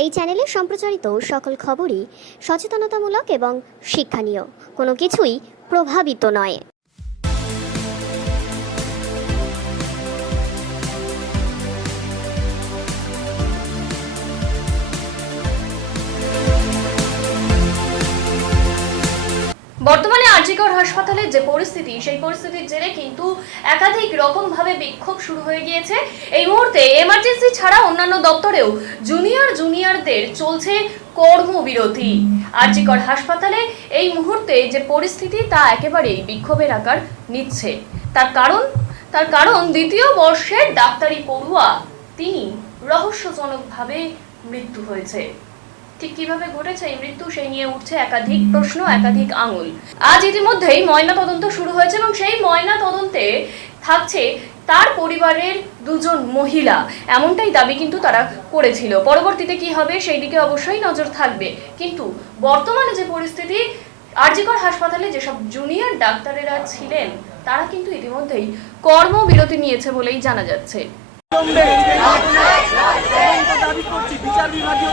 এই চ্যানেলে সম্প্রচারিত সকল খবরই সচেতনতামূলক এবং শিক্ষণীয়, কোনো কিছুই প্রভাবিত নয়। বর্তমানে আরজিকর হাসপাতালে যে পরিস্থিতি, সেই পরিস্থিতির জেরে কিন্তু একাধিক রকম ভাবে বিক্ষোভ শুরু হয়ে গিয়েছে। এই মুহূর্তে এমার্জেন্সি ছাড়া অন্যান্য দপ্তরেও জুনিয়রদের চলছে কর্মবিরতি। আরজিকর হাসপাতালে এই মুহূর্তে যে পরিস্থিতি তা একেবারেই বিক্ষোভের আকার নিচ্ছে। তার কারণ দ্বিতীয় বর্ষের ডাক্তারি পড়ুয়া তিনি রহস্যজনকভাবে মৃত্যু হয়েছে। ঠিক কিভাবে ঘটেছে এই মৃত্যু, সেই নিয়ে উঠছে একাধিক প্রশ্ন, একাধিক আঙুল। আজ ইতিমধ্যেই ময়না তদন্ত শুরু হয়েছে এবং সেই ময়না তদন্তে থাকছে তার পরিবারের দুজন মহিলা, এমনটাই দাবি কিন্তু তারা করেছিল। পরবর্তীতে কি হবে সেই দিকে অবশ্যই নজর থাকবে, কিন্তু বর্তমানে যে পরিস্থিতি, আরজিকর হাসপাতালে যেসব জুনিয়র ডাক্তারেরা ছিলেন তারা কিন্তু ইতিমধ্যেই কর্মবিরতি নিয়েছে বলেই জানা যাচ্ছে। দাবি করছি বিচার বিভাগীয়